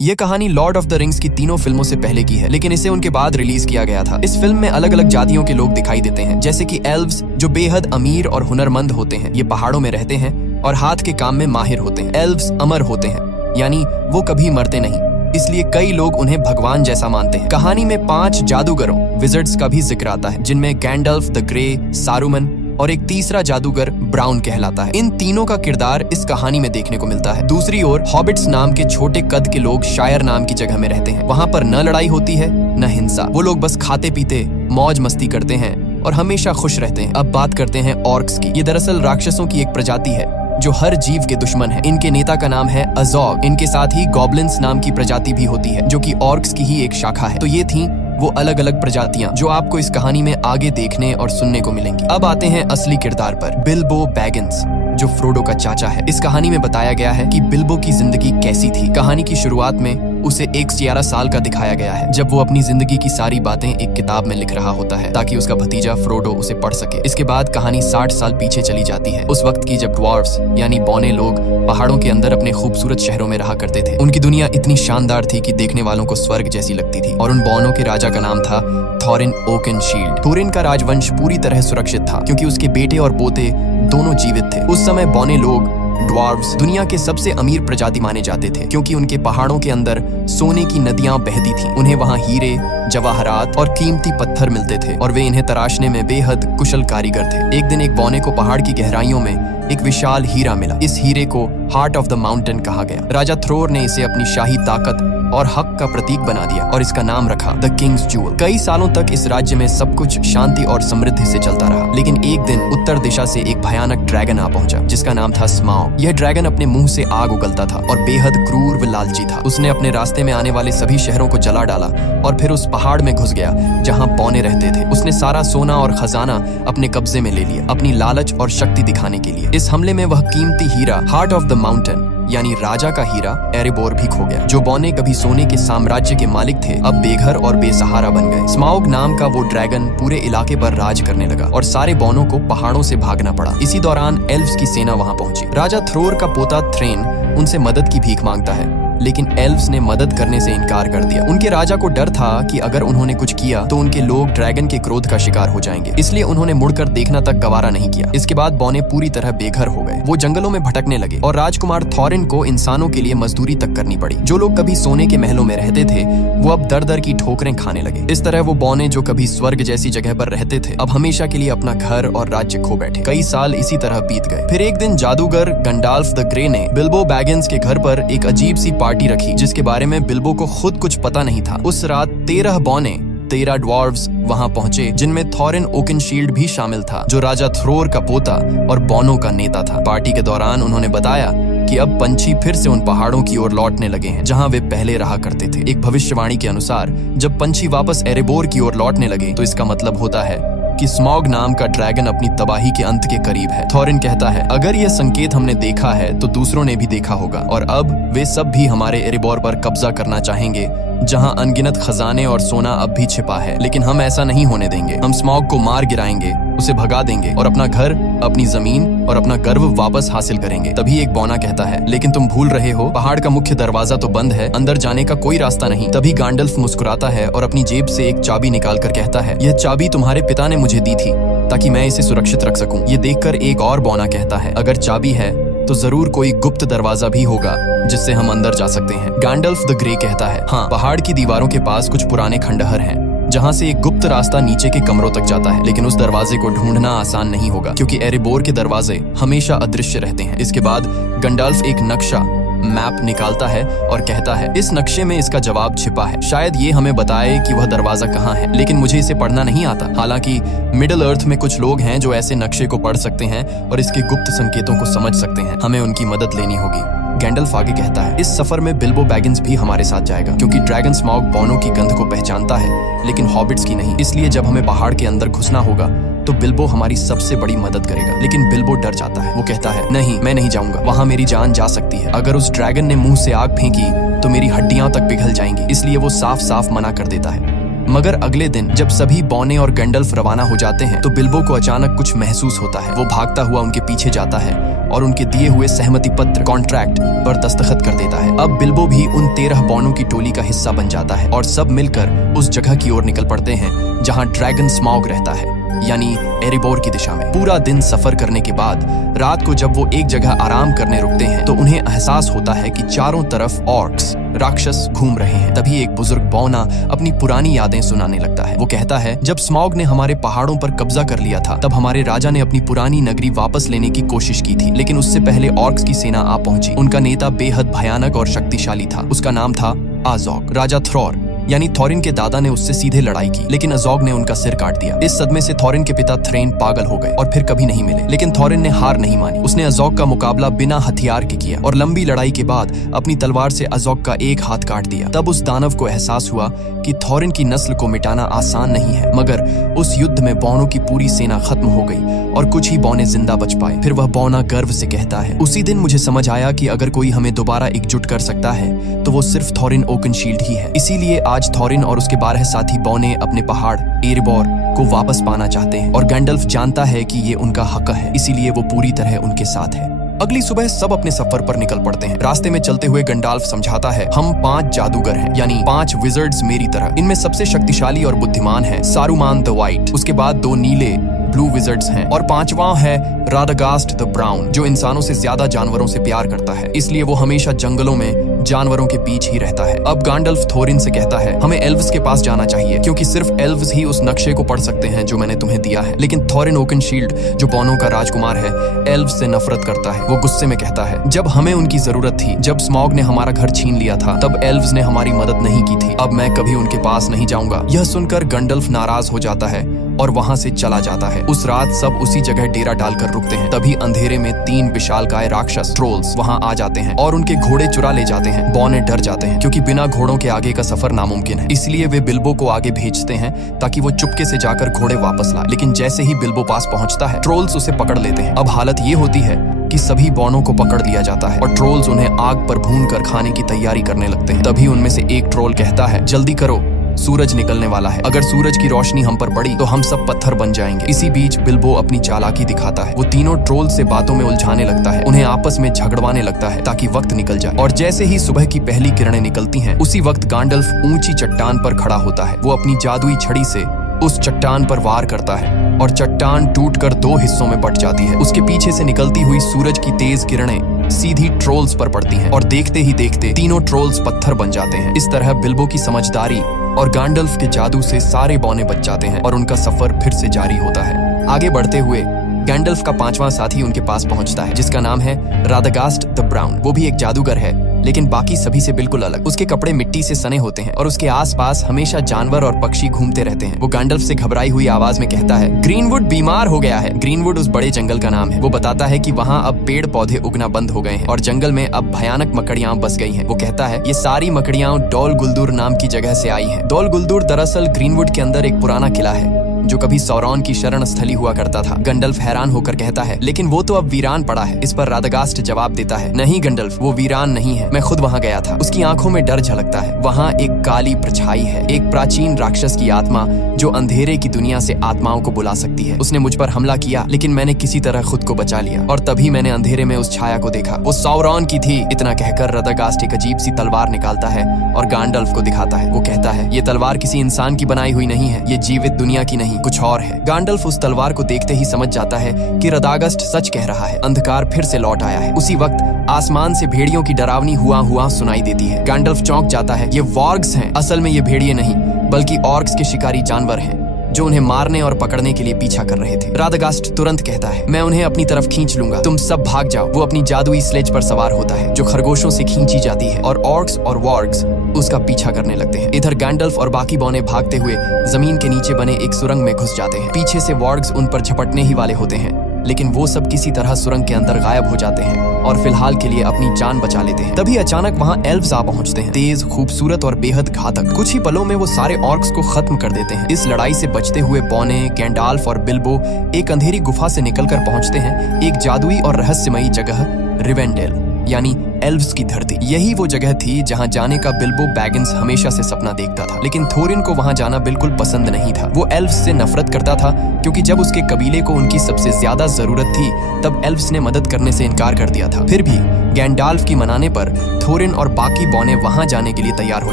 ये कहानी Lord of the rings की तीनों फिल्मों से पहले की है, लेकिन इसे उनके बाद रिलीज किया गया था। इस फिल्म में अलग अलग जातियों के लोग दिखाई देते हैं, जैसे कि एल्व्स जो बेहद अमीर और हुनरमंद होते हैं। ये पहाड़ों में रहते हैं और हाथ के काम में माहिर होते हैं। एल्व्स अमर होते हैं, यानी वो कभी मरते नहीं, इसलिए कई लोग उन्हें भगवान जैसा मानते हैं। कहानी में 5 जादूगरों विज़र्ड्स का भी जिक्र आता है, जिनमें गैंडल्फ द ग्रे, सारूमन और एक तीसरा जादूगर ब्राउन कहलाता है। इन तीनों का किरदार इस कहानी में देखने को मिलता है। दूसरी ओर हॉबिट्स नाम के छोटे कद के लोग शायर नाम की जगह में रहते हैं। वहाँ पर न लड़ाई होती है न हिंसा। वो लोग बस खाते पीते मौज मस्ती करते हैं और हमेशा खुश रहते हैं। अब बात करते हैं ऑर्क्स की। ये दरअसल राक्षसों की एक प्रजाति है जो हर जीव के दुश्मन है। इनके नेता का नाम है अज़ोग। इनके साथ ही गॉब्लिन्स नाम की प्रजाति भी होती है, जो कि ऑर्क्स की ही एक शाखा है। तो ये थी वो अलग अलग प्रजातियां जो आपको इस कहानी में आगे देखने और सुनने को मिलेंगी। अब आते हैं असली किरदार पर, बिल्बो बैगिंस, जो फ्रोडो का चाचा है। इस कहानी में बताया गया है कि बिल्बो की जिंदगी कैसी थी। कहानी की शुरुआत में उसे 11 साल का दिखाया गया है, जब वो अपनी जिंदगी की सारी बातें एक किताब में लिख रहा होता है ताकि उसका भतीजा फ्रोडो उसे पढ़ सके। इसके बाद कहानी 60 साल पीछे चली जाती है, उस वक्त की जब ड्वार्फ्स यानी बौने लोग पहाड़ों के अंदर अपने खूबसूरत शहरों में रहा करते थे। उनकी दुनिया इतनी शानदार थी कि देखने वालों को स्वर्ग जैसी लगती थी। और उन बौनों के राजा का नाम था थॉरिन ओकेनशील्ड। थोरिन का राजवंश पूरी तरह सुरक्षित था, क्योंकि उसके बेटे और पोते दोनों जीवित थे। उस समय बौने लोग ड्वार्फ्स दुनिया के सबसे अमीर प्रजाति माने जाते थे, क्योंकि उनके पहाड़ों के अंदर सोने की नदियां बहती थीं। उन्हें वहां हीरे, जवाहरात और कीमती पत्थर मिलते थे और वे इन्हें तराशने में बेहद कुशल कारीगर थे। एक दिन एक बौने को पहाड़ की गहराइयों में एक विशाल हीरा मिला। इस हीरे को हार्ट ऑफ द माउंटेन कहा गया। राजा थ्रोर ने इसे अपनी शाही ताकत और हक का प्रतीक बना दिया और इसका नाम रखा द किंग्स जूल। कई सालों तक इस राज्य में सब कुछ शांति और समृद्धि से चलता रहा, लेकिन एक दिन उत्तर दिशा से एक भयानक ड्रैगन आ पहुंचा, जिसका नाम था स्माउग। यह ड्रैगन अपने मुंह से आग उगलता था और बेहद क्रूर व लालची था। उसने अपने रास्ते में आने वाले सभी शहरों को जला डाला और फिर उस पहाड़ में घुस गया जहाँ बौने रहते थे। उसने सारा सोना और खजाना अपने कब्जे में ले लिया, अपनी लालच और शक्ति दिखाने के लिए। इस हमले में वह कीमती हीरा हार्ट ऑफ द माउंटेन यानी राजा का हीरा एरेबोर भी खो गया। जो बौने कभी सोने के साम्राज्य के मालिक थे, अब बेघर और बेसहारा बन गए। स्माउग नाम का वो ड्रैगन पूरे इलाके पर राज करने लगा और सारे बौनों को पहाड़ों से भागना पड़ा। इसी दौरान एल्व्स की सेना वहां पहुंची। राजा थ्रोर का पोता थ्रेन उनसे मदद की भीख मांगता है, लेकिन एल्व्स ने मदद करने से इनकार कर दिया। उनके राजा को डर था कि अगर उन्होंने कुछ किया तो उनके लोग ड्रैगन के क्रोध का शिकार हो जाएंगे, इसलिए उन्होंने मुड़कर देखना तक गवारा नहीं किया। इसके बाद बौने पूरी तरह बेघर हो गए। वो जंगलों में भटकने लगे और राजकुमार थॉरिन को इंसानों के लिए मजदूरी तक करनी पड़ी। जो लोग कभी सोने के महलों में रहते थे, वो अब दर दर की ठोकरें खाने लगे। इस तरह वो बौने जो कभी स्वर्ग जैसी जगह पर रहते थे, अब हमेशा के लिए अपना घर और राज्य खो बैठे। कई साल इसी तरह बीत गए। फिर एक दिन जादूगर गंडाल्फ द ग्रे ने बिल्बो बैगिंस के घर पर एक अजीब सी पार्टी रखी, जिसके बारे में बिल्बो को खुद कुछ पता नहीं था। उस रात 13 बौने 13 ड्वार्फ्स वहां पहुंचे, जिनमें थॉरिन ओकेनशील्ड भी शामिल था, जो राजा थ्रोर का पोता और बौनों का नेता था। पार्टी के दौरान उन्होंने बताया कि अब पंछी फिर से उन पहाड़ों की ओर लौटने लगे हैं जहां वे पहले रहा करते थे। एक भविष्यवाणी के अनुसार जब पंछी वापस एरेबोर की ओर लौटने लगे तो इसका मतलब होता है कि स्मॉग नाम का ड्रैगन अपनी तबाही के अंत के करीब है। थॉरिन कहता है, अगर यह संकेत हमने देखा है तो दूसरों ने भी देखा होगा और अब वे सब भी हमारे एरेबोर पर कब्जा करना चाहेंगे, जहां अनगिनत खजाने और सोना अब भी छिपा है। लेकिन हम ऐसा नहीं होने देंगे। हम स्मॉग को मार गिराएंगे, उसे भगा देंगे और अपना घर, अपनी जमीन और अपना गर्व वापस हासिल करेंगे। तभी एक बौना कहता है, लेकिन तुम भूल रहे हो, पहाड़ का मुख्य दरवाजा तो बंद है, अंदर जाने का कोई रास्ता नहीं। तभी गैंडल्फ मुस्कुराता है और अपनी जेब से एक चाबी निकालकर कहता है, यह चाबी तुम्हारे पिता ने मुझे दी थी ताकि मैं इसे सुरक्षित रख सकूं। ये देखकर एक और बौना कहता है, अगर चाबी है तो जरूर कोई गुप्त दरवाजा भी होगा जिससे हम अंदर जा सकते हैं। गैंडल्फ द ग्रे कहता है, हाँ, पहाड़ की दीवारों के पास कुछ पुराने खंडहर हैं जहां से एक गुप्त रास्ता नीचे के कमरों तक जाता है, लेकिन उस दरवाजे को ढूंढना आसान नहीं होगा, क्योंकि एरेबोर के दरवाजे हमेशा अदृश्य रहते हैं। इसके बाद गंडाल्फ एक नक्शा मैप निकालता है और कहता है, इस नक्शे में इसका जवाब छिपा है। शायद ये हमें बताए कि वह दरवाजा कहाँ है, लेकिन मुझे इसे पढ़ना नहीं आता। हालांकि मिडिल अर्थ में कुछ लोग हैं जो ऐसे नक्शे को पढ़ सकते हैं और इसके गुप्त संकेतों को समझ सकते हैं। हमें उनकी मदद लेनी होगी। गैंडल्फ आगे कहता है, इस सफर में बिल्बो बैगिंस भी हमारे साथ जाएगा, क्योंकि ड्रैगन स्मॉग बौनों की गंध को पहचानता है, लेकिन हॉबिट्स की नहीं। इसलिए जब हमें पहाड़ के अंदर घुसना होगा तो बिल्बो हमारी सबसे बड़ी मदद करेगा। लेकिन बिल्बो डर जाता है। वो कहता है, नहीं, मैं नहीं जाऊंगा, वहां मेरी जान जा सकती है। अगर उस ड्रैगन ने मुंह से आग फेंकी तो मेरी हड्डियां तक पिघल जाएंगी। इसलिए वो साफ साफ मना कर देता है। मगर अगले दिन जब सभी बॉने और गैंडल्फ रवाना हो जाते हैं तो बिल्बो को अचानक कुछ महसूस होता है। वो भागता हुआ उनके पीछे जाता है और उनके दिए हुए सहमति पत्र कॉन्ट्रैक्ट पर दस्तखत कर देता है। अब बिल्बो भी उन 13 बॉनों की टोली का हिस्सा बन जाता है और सब मिलकर उस जगह की ओर निकल पड़ते हैं जहां ड्रैगन स्मॉग रहता है, यानी एरेबोर की दिशा में। पूरा दिन सफर करने के बाद रात को जब वो एक जगह आराम करने रुकते हैं तो उन्हें एहसास होता है कि चारों तरफ ऑर्क्स राक्षस घूम रहे हैं। तभी एक बुजुर्ग बौना अपनी पुरानी यादें सुनाने लगता है। वो कहता है, जब स्मॉग ने हमारे पहाड़ों पर कब्जा कर लिया था तब हमारे राजा ने अपनी पुरानी नगरी वापस लेने की कोशिश की थी, लेकिन उससे पहले ऑर्क्स की सेना आ पहुंची। उनका नेता बेहद भयानक और शक्तिशाली था। उसका नाम था आजोग। राजा थ्रॉर यानी थॉरिन के दादा ने उससे सीधे लड़ाई की, लेकिन अजोग ने उनका सिर काट दिया। इस सदमे से थॉरिन के पिता थ्रेन पागल हो गए और फिर कभी नहीं मिले। लेकिन थॉरिन ने हार नहीं मानी। उसने अजोग का मुकाबला बिना हथियार के किया और लंबी लड़ाई के बाद अपनी तलवार से अजोग का एक हाथ काट दिया। तब उस दानव को एहसास हुआ कि थॉरिन की नस्ल को मिटाना आसान नहीं है, मगर उस युद्ध में बौनों की पूरी सेना खत्म हो गई और कुछ ही बौने जिंदा बच पाए। फिर वह बौना गर्व से कहता है, उसी दिन मुझे समझ आया कि अगर कोई हमें दोबारा एकजुट कर सकता है तो वो सिर्फ थॉरिन ओकनशील्ड ही है। इसीलिए आज थॉरिन और उसके 12 साथी बौने अपने पहाड़ एरेबोर को वापस पाना चाहते हैं और गैंडल्फ जानता है कि ये उनका हक है, इसीलिए वो पूरी तरह उनके साथ है। अगली सुबह सब अपने सफर पर निकल पड़ते हैं। रास्ते में चलते हुए गंडाल्फ समझाता है, हम 5 जादूगर हैं, यानी 5 विजर्ड्स मेरी तरह। इनमें सबसे शक्तिशाली और बुद्धिमान है सारूमान द वाइट, उसके बाद 2 नीले ब्लू विजर्ड्स हैं और 5वां है राडागास्ट द ब्राउन, जो इंसानों से ज्यादा जानवरों से प्यार करता है, इसलिए वो हमेशा जंगलों में जानवरों के बीच ही रहता है। अब गैंडल्फ थोरिन से कहता है, हमें एल्व्स के पास जाना चाहिए क्योंकि सिर्फ एल्व्स ही उस नक्शे को पढ़ सकते हैं जो मैंने तुम्हें दिया है। लेकिन थोरिन ओकनशील्ड, जो बौनों का राजकुमार है, एल्व्स से नफरत करता है। वो गुस्से में कहता है, जब हमें उनकी जरूरत थी, जब स्मॉग ने हमारा घर छीन लिया था, तब एल्व्स ने हमारी मदद नहीं की थी। अब मैं कभी उनके पास नहीं जाऊंगा। यह सुनकर गैंडल्फ नाराज हो जाता है और वहां से चला जाता है। उस रात सब उसी जगह डेरा डालकर रुकते हैं। तभी अंधेरे में 3 विशालकाय राक्षस ट्रोल्स वहां आ जाते हैं और उनके घोड़े चुरा ले जाते हैं। बौने डर जाते हैं क्योंकि बिना घोड़ों के आगे का सफर नामुमकिन है, इसलिए वे बिल्बो को आगे भेजते हैं ताकि वो चुपके से जाकर घोड़े वापस लाए। लेकिन जैसे ही बिल्बो पास पहुंचता है, ट्रोल्स उसे पकड़ लेते हैं। अब हालत ये होती है कि सभी बौनों को पकड़ लिया जाता है और ट्रोल्स उन्हें आग पर भूनकर खाने की तैयारी करने लगते हैं। तभी उनमें से एक ट्रोल कहता है, जल्दी करो, सूरज निकलने वाला है। अगर सूरज की रोशनी हम पर पड़ी तो हम सब पत्थर बन जाएंगे। इसी बीच बिल्बो अपनी चालाकी दिखाता है। वो तीनों ट्रोल से बातों में उलझाने लगता है, उन्हें आपस में झगड़वाने लगता है ताकि वक्त निकल जाए। और जैसे ही सुबह की पहली किरणें निकलती हैं, उसी वक्त गैंडल्फ ऊंची चट्टान पर खड़ा होता है। वो अपनी जादुई छड़ी से उस चट्टान पर वार करता है और चट्टान टूटकर 2 हिस्सों में बट जाती है। उसके पीछे से निकलती हुई सूरज की तेज किरणें सीधी ट्रोल्स पर पड़ती हैं और देखते ही देखते तीनों ट्रोल्स पत्थर बन जाते हैं। इस तरह बिल्बो की समझदारी और गैंडल्फ के जादू से सारे बौने बच जाते हैं और उनका सफर फिर से जारी होता है। आगे बढ़ते हुए गैंडल्फ का 5वां साथी उनके पास पहुंचता है, जिसका नाम है राडागास्ट द ब्राउन। वो भी एक जादूगर है, लेकिन बाकी सभी से बिल्कुल अलग। उसके कपड़े मिट्टी से सने होते हैं और उसके आसपास हमेशा जानवर और पक्षी घूमते रहते हैं। वो गैंडल्फ से घबराई हुई आवाज में कहता है, ग्रीनवुड बीमार हो गया है। ग्रीनवुड उस बड़े जंगल का नाम है। वो बताता है कि वहाँ अब पेड़ पौधे उगना बंद हो गए हैं और जंगल में अब भयानक मकड़ियां बस गई हैं। वो कहता है, ये सारी मकड़ियां डोल गुलदूर नाम की जगह से आई हैं। डोल गुलदूर दरअसल ग्रीनवुड के अंदर एक पुराना किला है जो कभी सौरॉन की शरण स्थली हुआ करता था। गैंडल्फ हैरान होकर कहता है, लेकिन वो तो अब वीरान पड़ा है। इस पर राडागास्ट जवाब देता है, नहीं गैंडल्फ, वो वीरान नहीं है, मैं खुद वहाँ गया था। उसकी आंखों में डर झलकता है। वहाँ एक काली परछाई है, एक प्राचीन राक्षस की आत्मा जो अंधेरे की दुनिया से आत्माओं को बुला सकती है। उसने मुझ पर हमला किया, लेकिन मैंने किसी तरह खुद को बचा लिया और तभी मैंने अंधेरे में उस छाया को देखा। वो सौरॉन की थी। इतना कहकर राडागास्ट एक अजीब सी तलवार निकालता है और गैंडल्फ को दिखाता है। वो कहता है, ये तलवार किसी इंसान की बनाई हुई नहीं है, ये जीवित दुनिया की नहीं, कुछ और है। गैंडल्फ उस तलवार को देखते ही समझ जाता है कि राडागास्ट सच कह रहा है। अंधकार फिर से लौट आया है। उसी वक्त आसमान से भेड़ियों की डरावनी हुआ सुनाई देती है। गैंडल्फ चौंक जाता है। ये वॉर्ग्स हैं। असल में ये भेड़िए नहीं, बल्कि ऑर्क्स के शिकारी जानवर हैं जो उन्हें मारने और पकड़ने के लिए पीछा कर रहे थे। राडागास्ट तुरंत कहता है, मैं उन्हें अपनी तरफ खींच लूंगा, तुम सब भाग जाओ। वो अपनी जादुई स्लेज पर सवार होता है जो खरगोशों से खींची जाती है और ऑर्क्स और वॉर्ग्स उसका पीछा करने लगते हैं। इधर गैंडल्फ और बाकी बौने भागते हुए जमीन के नीचे बने एक सुरंग में घुस जाते हैं। पीछे से वॉर्ग्स उन पर झपटने ही वाले होते हैं, लेकिन वो सब किसी तरह सुरंग के अंदर गायब हो जाते हैं और फिलहाल के लिए अपनी जान बचा लेते हैं। तभी अचानक वहाँ एल्व्स आ पहुंचते हैं, तेज, खूबसूरत और बेहद घातक। कुछ ही पलों में वो सारे ऑर्क्स को खत्म कर देते हैं। इस लड़ाई से बचते हुए बौने, गैंडाल्फ और बिल्बो एक अंधेरी गुफा से निकलकर पहुंचते हैं एक जादुई और रहस्यमयी जगह रिवेंडेल, यानी एल्व्स की धरती। यही वो जगह थी जहाँ जाने का बिल्बो बैगिंस हमेशा से सपना देखता था, लेकिन थोरिन को वहाँ जाना बिल्कुल पसंद नहीं था। वो एल्व्स से नफरत करता था क्योंकि जब उसके कबीले को उनकी सबसे ज्यादा जरूरत थी तब एल्व्स ने मदद करने से इनकार कर दिया था। फिर भी गैंडाल्फ की मनाने पर थोरिन और बाकी बौने वहाँ जाने के लिए तैयार हो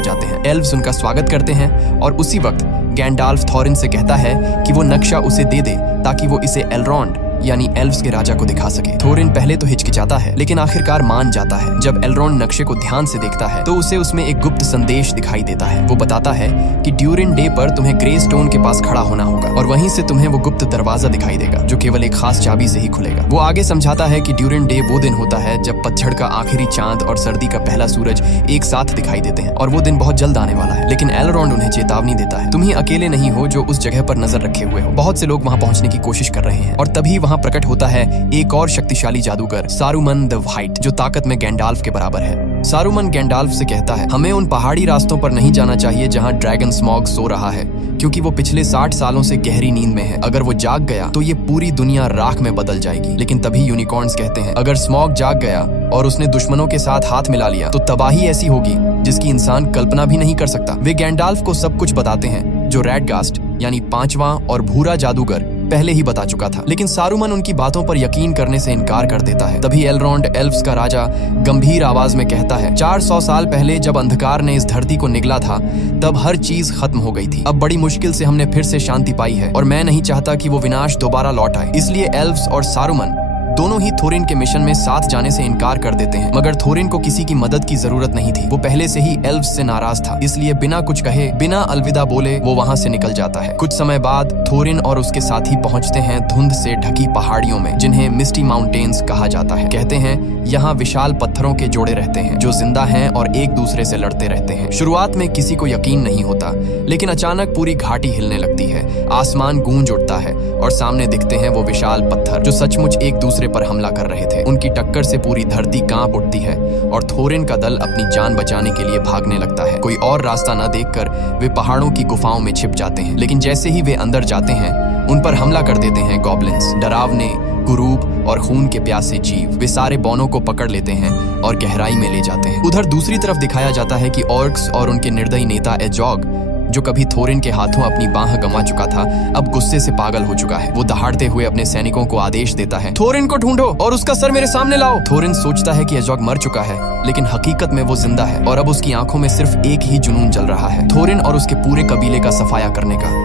जाते हैं। एल्व्स उनका स्वागत करते हैं और उसी वक्त गैंडाल्फ थोरिन से कहता है कि वो नक्शा उसे दे दे ताकि वो इसे एलरॉन्ड यानी एल्व्स के राजा को दिखा सके। थोरिन पहले तो हिचकिचाता है लेकिन आखिरकार मान जाता है। जब एलरॉन्ड नक्शे को ध्यान से देखता है तो उसे उसमें एक गुप्त संदेश दिखाई देता है। वो बताता है कि ड्यूरिन डे पर तुम्हें ग्रे स्टोन के पास खड़ा होना होगा और वहीं से तुम्हें वो गुप्त दरवाजा दिखाई देगा जो केवल एक खास चाबी से ही खुलेगा। वो आगे समझाता है कि ड्यूरिन डे वो दिन होता है जब पतझड़ का आखिरी चांद और सर्दी का पहला सूरज एक साथ दिखाई देते हैं और वो दिन बहुत जल्द आने वाला है। लेकिन एलरॉन्ड उन्हें चेतावनी देता है, तुम ही अकेले नहीं हो जो उस जगह पर नजर रखे हुए हो, बहुत से लोग वहाँ पहुंचने की कोशिश कर रहे हैं। और तभी वहाँ प्रकट होता है एक और शक्तिशाली जादूगर सारुमन द व्हाइट जो ताकत में गैंडाल्फ के बराबर है। सारुमन गैंडाल्फ से कहता है हमें उन पहाड़ी रास्तों पर नहीं जाना चाहिए जहां ड्रैगन स्मॉग सो रहा है क्योंकि वो पिछले 60 सालों से गहरी नींद में है। अगर वो जाग गया तो ये पूरी दुनिया राख में बदल जाएगी। लेकिन तभी यूनिकॉर्न्स कहते हैं अगर स्मॉग जाग गया और उसने दुश्मनों के साथ हाथ मिला लिया तो तबाही ऐसी होगी जिसकी इंसान कल्पना भी नहीं कर सकता। वे गैंडाल्फ को सब कुछ बताते हैं जो रैडगास्ट यानी 5वां और भूरा जादूगर पहले ही बता चुका था, लेकिन सारुमन उनकी बातों पर यकीन करने से इनकार कर देता है। तभी एलरॉन्ड एल्व्स का राजा गंभीर आवाज में कहता है 400 साल पहले जब अंधकार ने इस धरती को निगला था तब हर चीज खत्म हो गई थी। अब बड़ी मुश्किल से हमने फिर से शांति पाई है और मैं नहीं चाहता कि वो विनाश दोबारा लौट आए। इसलिए एल्व्स और सारुमन दोनों ही थोरिन के मिशन में साथ जाने से इनकार कर देते हैं। मगर थोरिन को किसी की मदद की जरूरत नहीं थी। वो पहले से ही एल्व्स से नाराज था, इसलिए बिना कुछ कहे बिना अलविदा बोले वो वहां से निकल जाता है। कुछ समय बाद थोरिन और उसके साथी पहुंचते हैं धुंध से ढकी पहाड़ियों में जिन्हें मिस्टी माउंटेन्स कहा जाता है। कहते हैं यहाँ विशाल पत्थरों के जोड़े रहते हैं जो जिंदा हैं और एक दूसरे से लड़ते रहते हैं। शुरुआत में किसी को यकीन नहीं होता, लेकिन अचानक पूरी घाटी हिलने लगती है, आसमान गूंज उठता है और सामने दिखते हैं वो विशाल पत्थर जो सचमुच एक दूसरे पर हमला कर रहे थे। उनकी टक्कर से पूरी धरती कांप उठती है और थोरिन का दल अपनी जान बचाने के लिए भागने लगता है। कोई और रास्ता न देखकर वे पहाड़ों की गुफाओं में छिप जाते हैं, लेकिन जैसे ही वे अंदर जाते हैं उन पर हमला कर देते हैं गॉब्लिन्स, डरावने, कुरूप और खून के प्यासे जीव। वे सारे बौनों को पकड़ लेते हैं और गहराई में ले जाते हैं। उधर दूसरी तरफ दिखाया जाता है कि ऑर्क्स और उनके निर्दयी नेता एजॉग जो कभी थोरिन के हाथों अपनी बाह गंवा चुका था अब गुस्से से पागल हो चुका है। वो दहाड़ते हुए अपने सैनिकों को आदेश देता है थोरिन को ढूंढो और उसका सर मेरे सामने लाओ। थोरिन सोचता है कि एजॉग मर चुका है, लेकिन हकीकत में वो जिंदा है और अब उसकी आंखों में सिर्फ एक ही जुनून जल रहा है, थोरिन और उसके पूरे कबीले का सफाया करने का।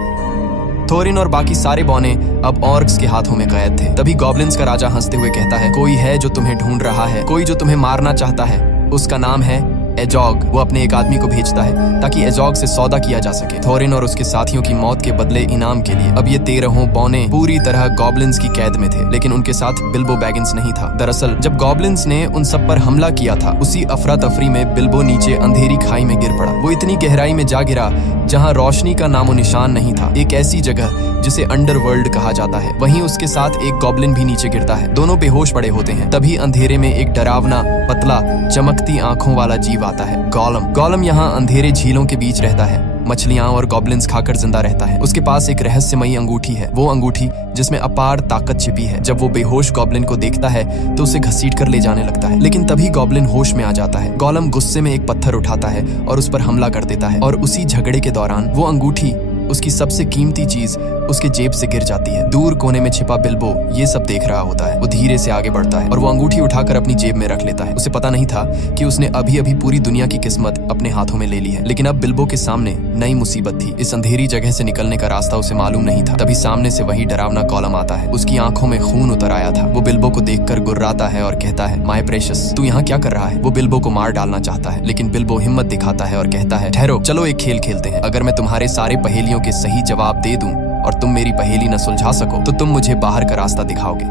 थोरिन और बाकी सारे बौने अब ऑर्क्स के हाथों में कैद थे। तभी गॉब्लिन्स का राजा हंसते हुए कहता है कोई है जो तुम्हें ढूंढ रहा है, कोई जो तुम्हें मारना चाहता है, उसका नाम है एजॉग। वो अपने एक आदमी को भेजता है ताकि एजॉग से सौदा किया जा सके थोरिन और उसके साथियों की मौत के बदले इनाम के लिए। अब ये 13 बौने पूरी तरह गॉब्लिन्स की कैद में थे, लेकिन उनके साथ बिल्बो बैगिंस नहीं था। दरअसल जब गॉब्लिन्स ने उन सब पर हमला किया था उसी अफरा तफरी में बिल्बो नीचे अंधेरी खाई में गिर पड़ा। वो इतनी गहराई में जा गिरा जहाँ रोशनी का नामो निशान नहीं था, एक ऐसी जगह जिसे अंडरवर्ल्ड कहा जाता है। वहीं उसके साथ एक गॉब्लिन भी नीचे गिरता है। दोनों बेहोश पड़े होते हैं। तभी अंधेरे में एक डरावना, पतला, चमकती आंखों वाला जीव आता है, गोलम। गोलम यहाँ अंधेरे झीलों के बीच रहता है, मछलियां और गॉब्लिन्स खाकर जिंदा रहता है। उसके पास एक रहस्यमयी अंगूठी है, वो अंगूठी जिसमें अपार ताकत छिपी है। जब वो बेहोश गॉब्लिन को देखता है तो उसे घसीट कर ले जाने लगता है, लेकिन तभी गॉब्लिन होश में आ जाता है। गोलम गुस्से में एक पत्थर उठाता है और उस पर हमला कर देता है और उसी झगड़े के दौरान वो अंगूठी, उसकी सबसे कीमती चीज, उसके जेब से गिर जाती है। दूर कोने में छिपा बिल्बो ये सब देख रहा होता है। वो धीरे से आगे बढ़ता है और वो अंगूठी उठाकर अपनी जेब में रख लेता है। उसे पता नहीं था कि उसने अभी अभी पूरी दुनिया की किस्मत अपने हाथों में ले ली है, लेकिन अब बिल्बो के सामने नई मुसीबत थी। इस अंधेरी जगह से निकलने का रास्ता उसे मालूम नहीं था। तभी सामने से वही डरावना गोलम आता है। उसकी आंखों में खून उतर आया था। वो बिल्बो को देखकर गुर्राता है और कहता है माय प्रेशियस, तू यहाँ क्या कर रहा है? वो बिल्बो को मार डालना चाहता है, लेकिन बिल्बो हिम्मत दिखाता है और कहता है ठहरो, चलो एक खेल खेलते हैं। अगर मैं तुम्हारे सारे पहेलियों के सही जवाब दे दूं और तुम मेरी पहेली न सुलझा सको तो तुम मुझे बाहर का रास्ता दिखाओगे।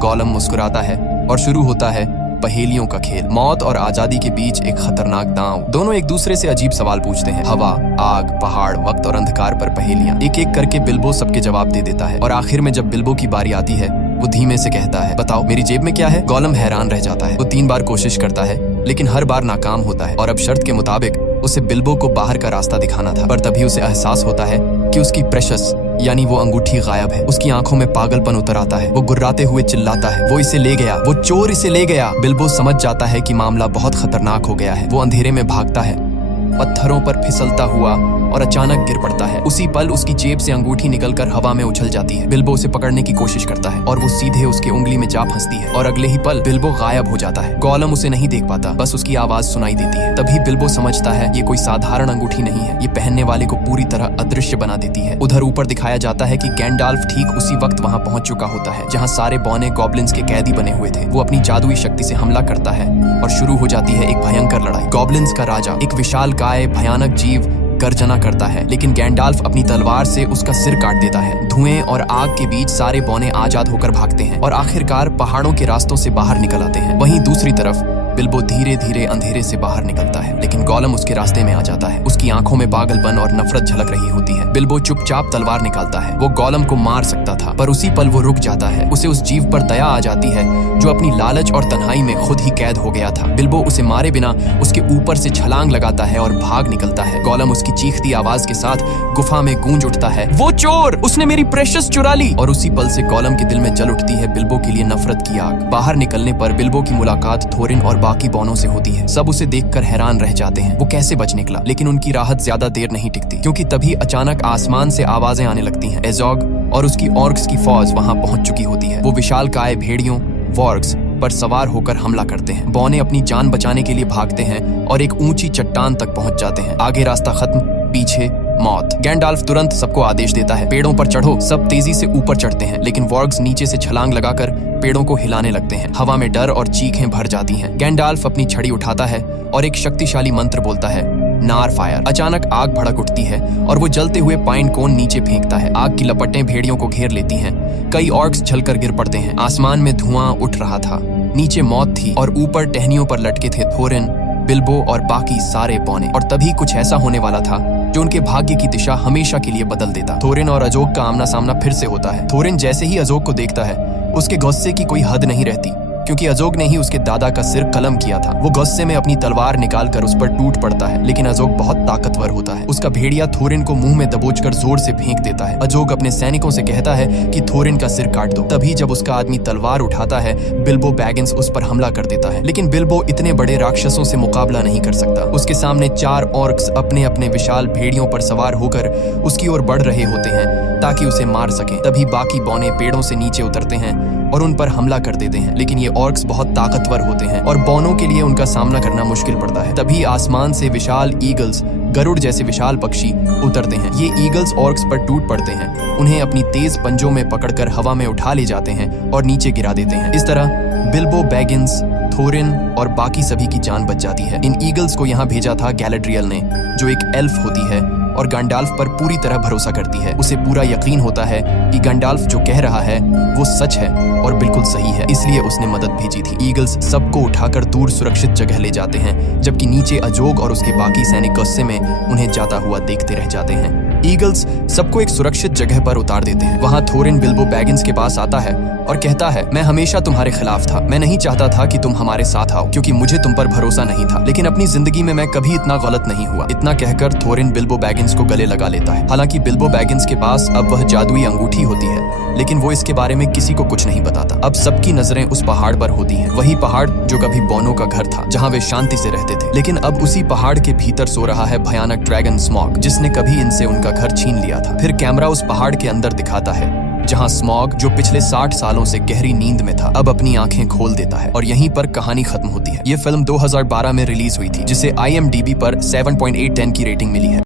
गोलम मुस्कुराता है और शुरू होता है पहेलियों का खेल। मौत और आजादी के बीच एक खतरनाक दांव। दोनों एक दूसरे से अजीब सवाल पूछते हैं। हवा, आग, पहाड़, वक्त और अंधकार पर पहेलियां। एक एक करके बिल्बो सबके जवाब दे देता है और आखिर में जब बिल्बो की बारी आती है वो धीमे से कहता है बताओ मेरी जेब में क्या है? गोलम हैरान रह जाता है। वो 3 बार कोशिश करता है लेकिन हर बार नाकाम होता है और अब शर्त के मुताबिक उसे बिल्बो को बाहर का रास्ता दिखाना था। पर तभी उसे एहसास होता है कि उसकी प्रेशस यानी वो अंगूठी गायब है। उसकी आंखों में पागलपन उतर आता है। वो गुर्राते हुए चिल्लाता है, वो इसे ले गया, वो चोर इसे ले गया। बिल्बो समझ जाता है कि मामला बहुत खतरनाक हो गया है। वो अंधेरे में भागता है, पत्थरों पर फिसलता हुआ और अचानक गिर पड़ता है। उसी पल उसकी जेब से अंगूठी निकलकर हवा में उछल जाती है। बिल्बो उसे पकड़ने की कोशिश करता है और वो सीधे उसके उंगली में जा फंसती है और अगले ही पल बिल्बो गायब हो जाता है। गोलम उसे नहीं देख पाता, बस उसकी आवाज सुनाई देती है। तभी बिल्बो समझता है ये कोई साधारण अंगूठी नहीं है, ये पहनने वाले को पूरी तरह अदृश्य बना देती है। उधर ऊपर दिखाया जाता है कि गैंडाल्फ ठीक उसी वक्त वहाँ पहुंच चुका होता है जहाँ सारे बौने गॉब्लिन्स के कैदी बने हुए थे। वो अपनी जादुई शक्ति से हमला करता है और शुरू हो जाती है एक भयंकर लड़ाई। गॉब्लिन्स का राजा, एक विशाल काय भयानक जीव, गर्जना करता है, लेकिन गैंडाल्फ अपनी तलवार से उसका सिर काट देता है। धुएं और आग के बीच सारे बौने आजाद होकर भागते हैं और आखिरकार पहाड़ों के रास्तों से बाहर निकल आते हैं। वहीं दूसरी तरफ बिल्बो धीरे धीरे अंधेरे से बाहर निकलता है, लेकिन गोलम उसके रास्ते में आ जाता है। उसकी आंखों में पागलपन और नफरत झलक रही होती है। बिल्बो चुपचाप तलवार निकालता है। वो गोलम को मार सकता था, पर उसी पल वो रुक जाता है। उसे उस जीव पर दया आ जाती है जो अपनी लालच और तन्हाई में खुद ही कैद हो गया था। बिल्बो उसे मारे बिना उसके ऊपर से छलांग लगाता है और भाग निकलता है। गोलम उसकी चीखती आवाज के साथ गुफा में गूंज उठता है, वो चोर, उसने मेरी प्रेशियस चुरा ली। और उसी पल से गोलम के दिल में जल उठती है बिल्बो के लिए नफरत की आग। बाहर निकलने पर बिल्बो की मुलाकात थोरिन और बाकी बौनों से होती है। सब उसे देखकर हैरान रह जाते हैं, वो कैसे बच निकला। लेकिन उनकी राहत ज्यादा देर नहीं टिकती, क्योंकि तभी अचानक आसमान से आवाजें आने लगती हैं। एज़ोग और उसकी ऑर्क्स की फौज वहां पहुंच चुकी होती है। वो विशालकाय भेड़ियों वॉर्क्स पर सवार होकर हमला करते हैं। बौने अपनी जान बचाने के लिए भागते हैं और एक ऊंची चट्टान तक पहुंच जाते हैं। आगे रास्ता खत्म, पीछे मौत। गैंडाल्फ तुरंत सबको आदेश देता है, पेड़ों पर चढ़ो। सब तेजी से ऊपर चढ़ते हैं, लेकिन वॉर्ग्स नीचे से छलांग लगाकर पेड़ों को हिलाने लगते हैं। हवा में डर और चीखें भर जाती हैं। गैंडाल्फ अपनी छड़ी उठाता है और एक शक्तिशाली मंत्र बोलता है, नार फायर। अचानक आग भड़क उठती है और वो जलते हुए पाइन कोन नीचे फेंकता है। आग की लपटें भेड़ियों को घेर लेती हैं। कई ऑर्क्स झलकर गिर पड़ते हैं। आसमान में धुआं उठ रहा था, नीचे मौत थी और ऊपर टहनियों पर लटके थे थोरिन, बिल्बो और बाकी सारे बौने। और तभी कुछ ऐसा होने वाला था जो उनके भाग्य की दिशा हमेशा के लिए बदल देता। थोरिन और अजोग का आमना सामना फिर से होता है। थोरिन जैसे ही अजोग को देखता है, उसके गुस्से की कोई हद नहीं रहती, क्योंकि अजोग ने ही उसके दादा का सिर कलम किया था। वो गुस्से में अपनी तलवार निकालकर उस पर टूट पड़ता है, लेकिन अजोग बहुत ताकतवर होता है। उसका भेड़िया थोरिन को मुंह में दबोचकर जोर से फेंक देता है। अजोग अपने सैनिकों से कहता है कि थोरिन का सिर काट दो। तभी जब उसका आदमी तलवार उठाता है, बिल्बो बैगिंस उस पर हमला कर देता है, लेकिन बिल्बो इतने बड़े राक्षसों से मुकाबला नहीं कर सकता। उसके सामने 4 ऑर्क्स अपने अपने विशाल भेड़ियों पर सवार होकर उसकी ओर बढ़ रहे होते हैं ताकि उसे मार सकें। तभी बाकी बौने पेड़ों से नीचे उतरते हैं और उन पर हमला कर देते हैं, लेकिन ये ऑर्क्स बहुत ताकतवर होते हैं और बौनों के लिए उनका सामना करना मुश्किल पड़ता है। तभी आसमान से विशाल ईगल्स, गरुड़ जैसे विशाल पक्षी उतरते हैं। ये ईगल्स ऑर्क्स पर टूट पड़ते हैं, उन्हें अपनी तेज पंजों में पकड़कर हवा में उठा ले जाते हैं और नीचे गिरा देते हैं। इस तरह बिल्बो बैगिंस, थोरिन और बाकी सभी की जान बच जाती है। इन ईगल्स को यहाँ भेजा था गैलाड्रियल ने, जो एक एल्फ होती है और गैंडाल्फ पर पूरी तरह भरोसा करती है। उसे पूरा यकीन होता है कि गैंडाल्फ जो कह रहा है वो सच है और बिल्कुल सही है, इसलिए उसने मदद भेजी थी। ईगल्स सबको उठाकर दूर सुरक्षित जगह ले जाते हैं, जबकि नीचे अजोग और उसके बाकी सैनिक गुस्से में उन्हें जाता हुआ देखते रह जाते हैं। ईगल्स सबको एक सुरक्षित जगह पर उतार देते हैं। वहाँ थोरिन बिल्बो बैगिंस के पास आता है और कहता है, मैं हमेशा तुम्हारे खिलाफ था। मैं नहीं चाहता था कि तुम हमारे साथ आओ, क्योंकि मुझे तुम पर भरोसा नहीं था, लेकिन अपनी जिंदगी में मैं कभी इतना गलत नहीं हुआ। इतना कहकर थोरिन बिल्बो बैगिंस को गले लगा लेता है। हालांकि बिल्बो बैगिंस के पास अब वह जादुई अंगूठी होती है, लेकिन वो इसके बारे में किसी को कुछ नहीं बताता। अब सबकी नजरें उस पहाड़ पर होती हैं, वही पहाड़ जो कभी बौनों का घर था, जहाँ वे शांति से रहते थे। लेकिन अब उसी पहाड़ के भीतर सो रहा है भयानक ड्रैगन स्मॉग, जिसने कभी इनसे उनका घर छीन लिया था। फिर कैमरा उस पहाड़ के अंदर दिखाता है, जहां स्मॉग, जो पिछले 60 सालों से गहरी नींद में था, अब अपनी आंखें खोल देता है और यहीं पर कहानी खत्म होती है। ये फिल्म 2012 में रिलीज हुई थी, जिसे IMDb पर 7.8/10 की रेटिंग मिली है।